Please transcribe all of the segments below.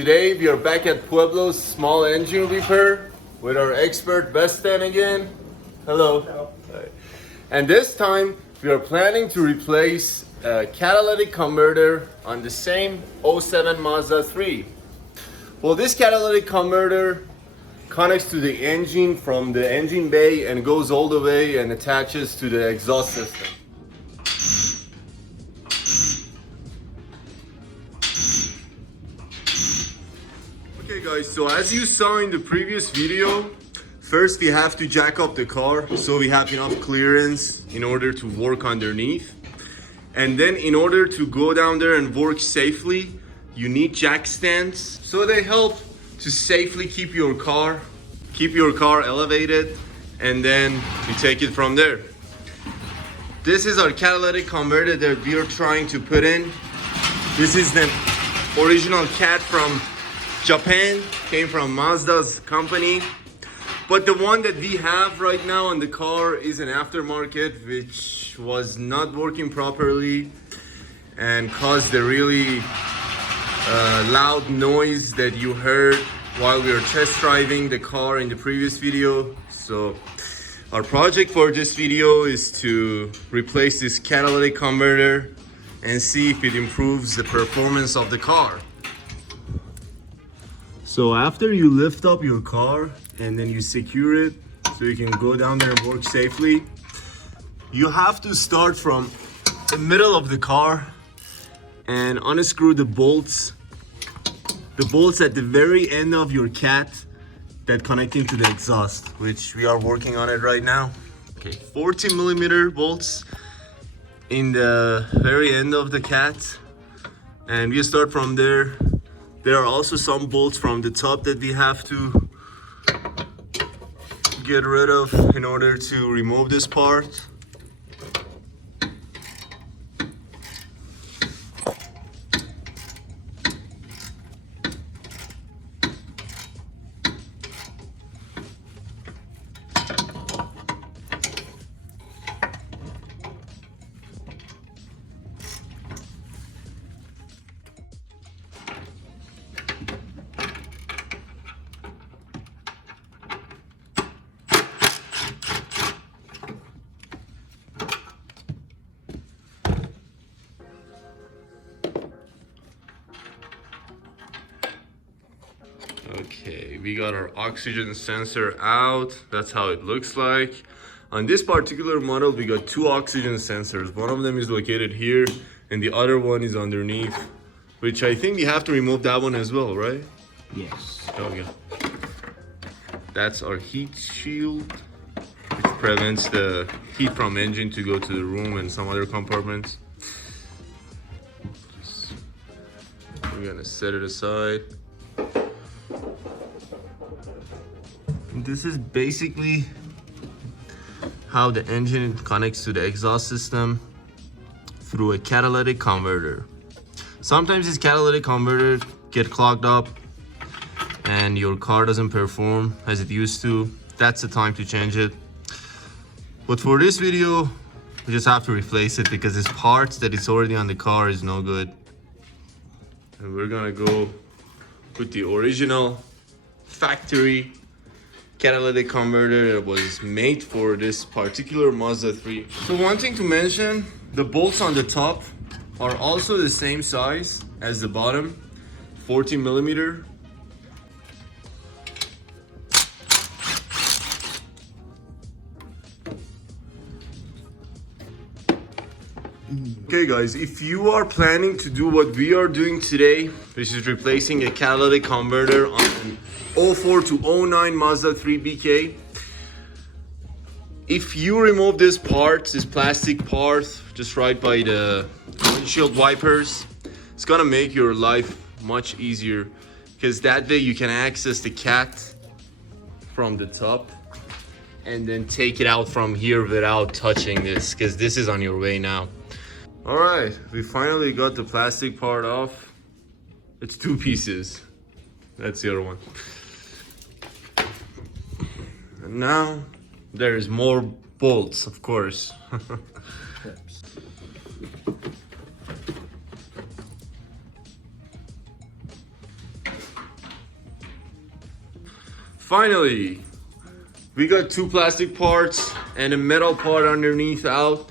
Today we are back at Pueblo's small engine repair with our expert Weston again. Hello. Hello. Hi. And this time we are planning to replace a catalytic converter on the same '07 Mazda 3. Well, this catalytic converter connects to the engine from the engine bay and goes all the way and attaches to the exhaust system. Okay guys, so as you saw in the previous video, first we have to jack up the car so we have enough clearance in order to work underneath. And then in order to go down there and work safely, you need jack stands. So they help to safely keep your car elevated, and then you take it from there. This is our catalytic converter that we are trying to put in. This is the original cat from Japan, came from Mazda's company. But the one that we have right now on the car is an aftermarket, which was not working properly and caused a really loud noise that you heard while we were test driving the car in the previous video. So our project for this video is to replace this catalytic converter and see if it improves the performance of the car. So after you lift up your car and then you secure it so you can go down there and work safely, you have to start from the middle of the car and unscrew the bolts at the very end of your cat that connect into the exhaust, which we are working on it right now. Okay, 40mm bolts in the very end of the cat, and we start from there. There are also some bolts from the top that we have to get rid of in order to remove this part. Okay, we got our oxygen sensor out. That's how it looks like. On this particular model, we got two oxygen sensors. One of them is located here and the other one is underneath, which I think we have to remove that one as well, right? Yes. Okay. That's our heat shield, which prevents the heat from engine to go to the room and some other compartments. We're gonna set it aside. This is basically how the engine connects to the exhaust system through a catalytic converter. Sometimes this catalytic converter get clogged up and your car doesn't perform as it used to. That's the time to change it. But for this video, we just have to replace it because this part that is already on the car is no good. And we're gonna go with the original factory catalytic converter that was made for this particular Mazda 3. So one thing to mention, the bolts on the top are also the same size as the bottom, 40mm. Okay guys, if you are planning to do what we are doing today, which is replacing a catalytic converter on an 04 to 09 Mazda 3 BK, if you remove this part, this plastic part, just right by the windshield wipers, it's gonna make your life much easier, because that way you can access the cat from the top and then take it out from here without touching this, because this is on your way now. All right, we finally got the plastic part off. It's two pieces. That's the other one. And now there's more bolts, of course. finally, we got two plastic parts and a metal part underneath out.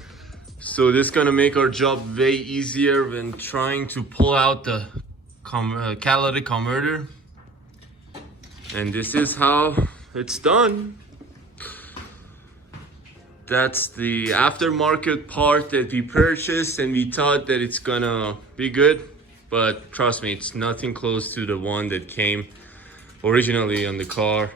So this is gonna make our job way easier when trying to pull out the catalytic converter. And this is how it's done. That's the aftermarket part that we purchased, and we thought that it's gonna be good, but trust me, it's nothing close to the one that came originally on the car.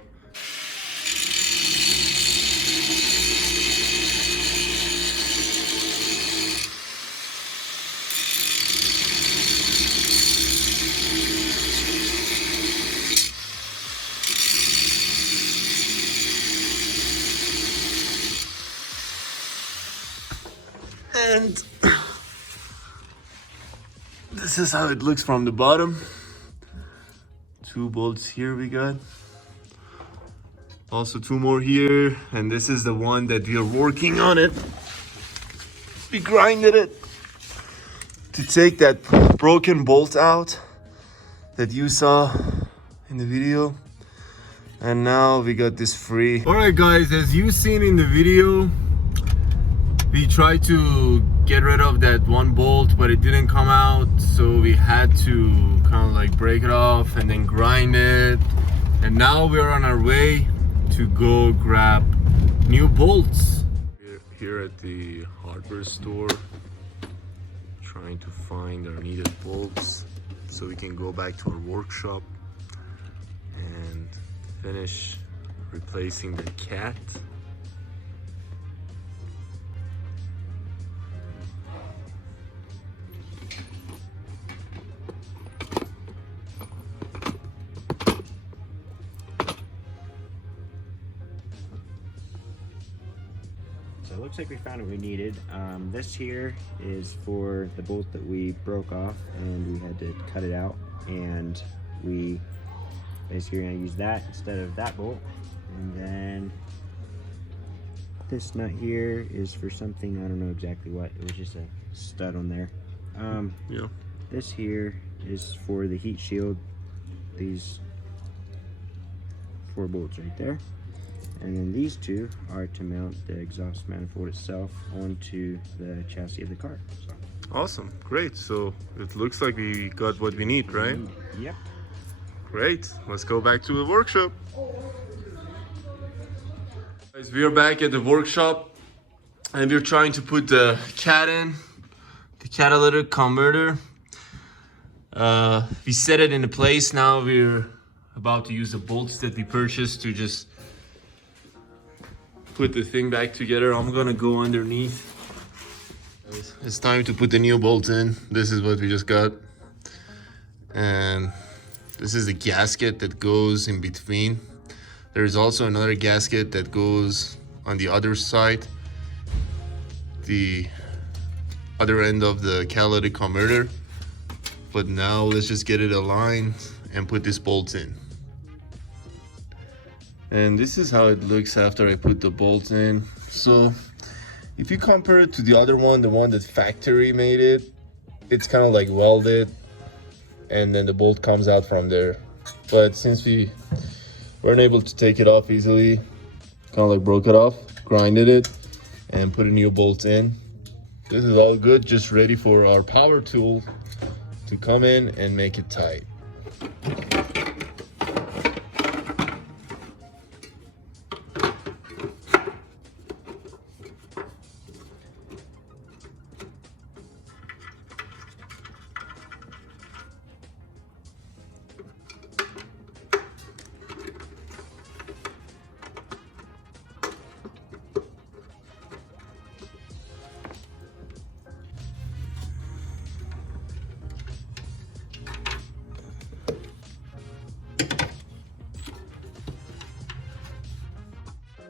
And this is how it looks from the bottom. Two bolts here we got. Also two more here. And this is the one that we are working on it. We grinded it to take that broken bolt out that you saw in the video. And now we got this free. Alright guys, as you've seen in the video, we tried to get rid of that one bolt, but it didn't come out, so we had to kind of like break it off and then grind it. And now we're on our way to go grab new bolts. Here at the hardware store, trying to find our needed bolts so we can go back to our workshop and finish replacing the cat. So it looks like we found what we needed. This here is for the bolt that we broke off and we had to cut it out, and we basically are going to use that instead of that bolt. And then this nut here is for something, I don't know exactly what, it was just a stud on there. Yeah. This here is for the heat shield, these 4 bolts right there. And then these two are to mount the exhaust manifold itself onto the chassis of the car. So. Awesome, great. So it looks like we got what we need, right? Yep. Great, let's go back to the workshop. Guys, we are back at the workshop and we're trying to put the cat in, the catalytic converter. We set it into place. Now we're about to use the bolts that we purchased to just put the thing back together. I'm gonna go underneath. It's time to put the new bolts in. This is what we just got. And this is the gasket that goes in between. There's also another gasket that goes on the other side, the other end of the catalytic converter. But now let's just get it aligned and put these bolts in. And this is how it looks after I put the bolts in. So if you compare it to the other one, the one that factory made it, it's kind of like welded and then the bolt comes out from there. But since we weren't able to take it off easily, kind of like broke it off, grinded it and put a new bolt in. This is all good, just ready for our power tool to come in and make it tight.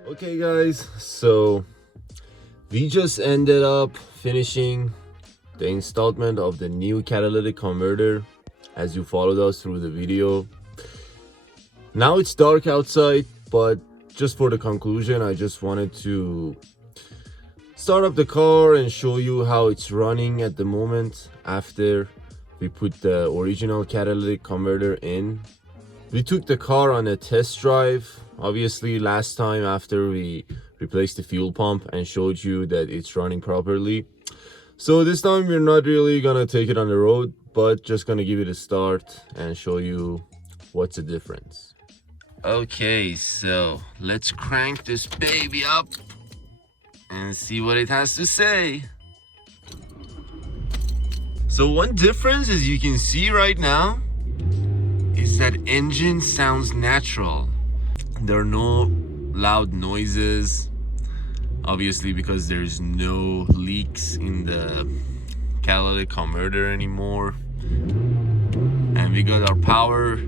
Okay guys, so we just ended up finishing the installment of the new catalytic converter as you followed us through the video. Now it's dark outside, but just for the conclusion, I just wanted to start up the car and show you how it's running at the moment after we put the original catalytic converter in. We took the car on a test drive. Obviously, last time after we replaced the fuel pump and showed you that it's running properly. So this time we're not really gonna take it on the road, but just gonna give it a start and show you what's the difference. Okay, so let's crank this baby up and see what it has to say. So one difference, as you can see right now, is that engine sounds natural. There are no loud noises, obviously because there's no leaks in the catalytic converter anymore. And we got our power,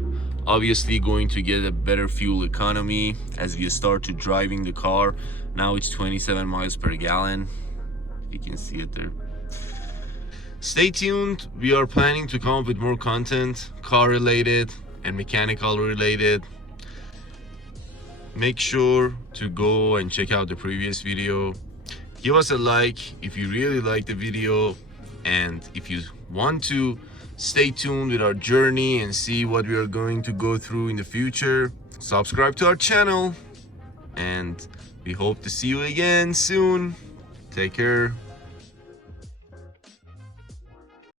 obviously going to get a better fuel economy as we start to driving the car. Now it's 27 miles per gallon. You can see it there. Stay tuned. We are planning to come up with more content, car related and mechanical related. Make sure to go and check out the previous video. Give us a like if you really like the video, and if you want to stay tuned with our journey and see what we are going to go through in the future, subscribe to our channel, and we hope to see you again soon. Take care.